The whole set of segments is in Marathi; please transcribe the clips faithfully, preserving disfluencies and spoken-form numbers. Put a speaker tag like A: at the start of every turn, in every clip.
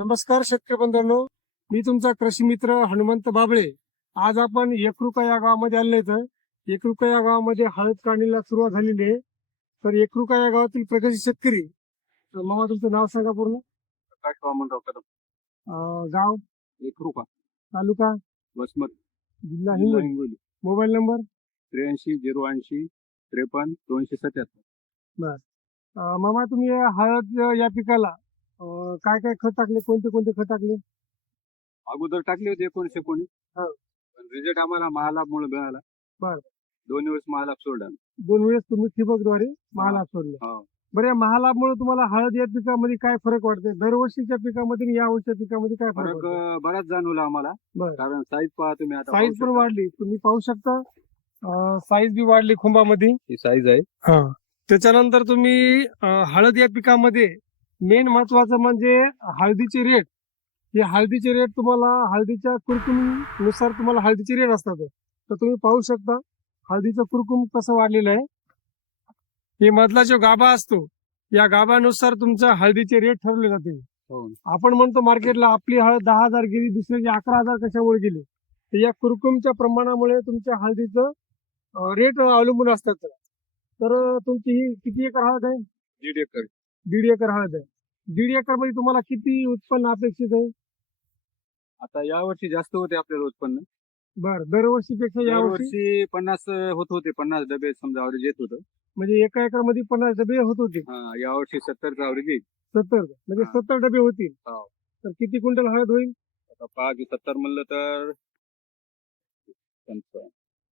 A: नमस्कार शेतकरी बंधूंनो, मी तुमचा कृषी मित्र हनुमंत बाबळे. आज आपण एकरुका या गावामध्ये आले तर एकरुका या गावामध्ये हळद काढणीला सुरुवात झालेली आहे. तर एकरुका या गावातील प्रगती शेतकरी, तर मामा तुमचं नाव सांगा पूर्ण.
B: प्रकाश वामनराव कदम,
A: अं, गाव,
B: एकरुका,
A: तालुका,
B: वसमत,
A: जिल्हा
B: जिल्हा
A: हिंगोली,
B: हिंगोली.
A: Mobile number.
B: त्र्याऐंशी झिरो ऐंशी त्रेपन्न दोनशे सत्याहत्तर.
A: बर अं, मामा तुम्ही या हळद या पिकाला अं, काय काय खत टाकले, कोणते कोणते खत टाकले?
B: अगोदर टाकले होते एकोणीसशे एकोणीस,
A: हो.
B: पण रिझल्ट आम्हाला महालाभमुळे मिळाला.
A: बर
B: दोन वेळेस महालाभ सोडला.
A: दोन वेळेस तुम्ही ठिबकद्वारे महालाभ सोडले.
B: हो.
A: बरं, या महालाभमुळे तुम्हाला हळद या पिकामध्ये काय फरक वाटते? दरवर्षीच्या पिकामध्ये आणि या वर्षीच्या पिकामध्ये काय फरक
B: फरक
A: वाटते?
B: अं, बराच जाणवला आम्हाला.
A: बरं.
B: कारण साईज पहा तुम्ही आता.
A: साईज पण वाढली, तुम्ही पाहू शकता. साईज बी वाढली खुंबामध्ये.
B: ही साईज आहे.
A: हा. त्याच्यानंतर तुम्ही अं, हळद या पिकामध्ये मेन महत्वाचं म्हणजे हळदीचे रेट. हे हळदीचे रेट तुम्हाला हळदीच्या कुरकुमीनुसार तुम्हाला हळदीचे रेट असतात. तर तुम्ही पाहू शकता हळदीचं कुरकुम कसं वाढलेलं आहे. हे मधला जो गाभा असतो, या गाभानुसार तुमच्या हळदीचे रेट ठरवले जाते.
B: हो.
A: आपण म्हणतो मार्केटला आपली हळद दहा हजार गेली, दुसऱ्याची अकरा हजार कशामुळे गेली? तर या कुरकुमच्या प्रमाणामुळे तुमच्या हळदीचं रेट अवलंबून असतात. तर तुमची ही किती एकर हळद आहे?
B: दीड एकर.
A: दीड एकर हळद आहे. दीड एकर मध्ये तुम्हाला किती उत्पन्न अपेक्षित आहे?
B: आता यावर्षी जास्त होते आपल्याला उत्पन्न.
A: बर, दरवर्षीपेक्षा यावर्षी
B: यावर्षी पन्नास होत होते, पन्नास डबे समजा अवरेज येत होतं.
A: म्हणजे एका एकर मध्ये पन्नास डबे होत होते.
B: हा, यावर्षी सत्तरचा अवरेज येईल.
A: सत्तर म्हणजे
B: हा.
A: सत्तर डबे होतील.
B: हो.
A: तर किती क्विंटल हळद होईल?
B: आता पहा की सत्तर म्हणलं तर पंचावन्न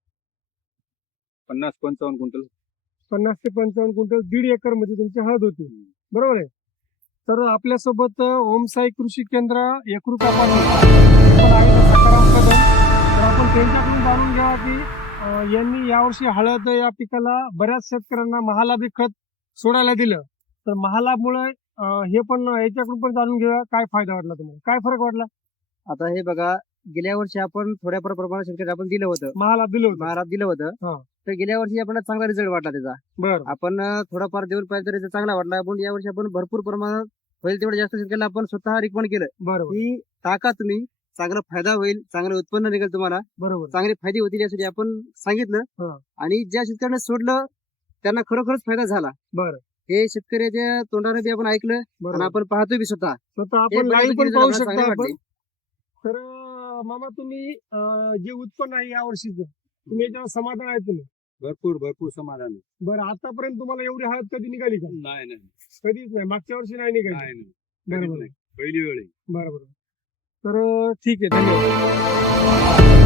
B: पन्नास पंचावन्न क्विंटल.
A: पन्नास ते पंचावन्न क्विंटल दीड एकर मध्ये तुमची हळद होती. बरोबर आहे. तर आपल्यासोबत ओमसाई कृषी केंद्र एकरुका पासून पण आहे ना सकाराम कदम. तर आपण त्यांच्याकडून जाणून घ्या की अं, यांनी यावर्षी हळद या पिकाला बऱ्याच शेतकऱ्यांना महालाभी खत सोडायला दिलं. तर महालाभमुळे अं, हे पण याच्याकडून पण जाणून घेऊया काय फायदा वाटला तुम्हाला, काय फरक वाटला?
C: आता हे बघा, गेल्या वर्षी आपण थोड्या प्रमाणात शेतकरी आपण दिलं होतं,
A: महालाभ दिलं होतं.
C: महालाभ दिलं
A: हा.
C: होतं. तर गेल्या वर्षी आपल्याला चांगला रिझल्ट वाटला त्याचा.
A: बरं
C: आपण अं, थोडाफार देऊन पाहिजे रिझल्ट चांगला वाटला. पण या वर्षी आपण भरपूर प्रमाणात होईल तेवढं जास्त शेतकऱ्याला आपण स्वतः रिकमेंड केलं
A: बरोबर
C: की टाका तुम्ही, चांगला फायदा होईल, चांगलं उत्पन्न निघेल तुम्हाला,
A: बरोबर
C: चांगले फायदे होतील यासाठी आपण सांगितलं.
A: हा.
C: आणि ज्या शेतकऱ्यांना सोडलं त्यांना खरोखरच फायदा झाला.
A: बरं
C: हे शेतकऱ्याच्या तोंडाने बी आपण ऐकलं आणि
A: बरोबर.
C: आपण पाहतोय बी स्वतः.
A: स्वतः
C: हे
A: आपण लाईव्ह
C: बऱ्यापैकी
A: पण
C: result
A: पाहू
C: आपल्याला
A: शकता
C: चांगले
A: आपण.
C: वाटले.
A: तर अं, मामा तुम्ही अं, जे उत्पन्न आहे या वर्षीचं, तुम्ही याच्यावर समाधान आहे तुम्ही?
B: भरपूर भरपूर समाधान आहे.
A: बरं, आतापर्यंत तुम्हाला एवढी हळद कधी निघाली का?
B: नाही नाही
A: कधीच नाही, मागच्या वर्षी नाही निघाली.
B: नाही नाही कधीच
A: बरोबर
B: नाही. पहिली वेळ आहे.
A: बरोबर. तर अं, ठीक आहे, धन्यवाद.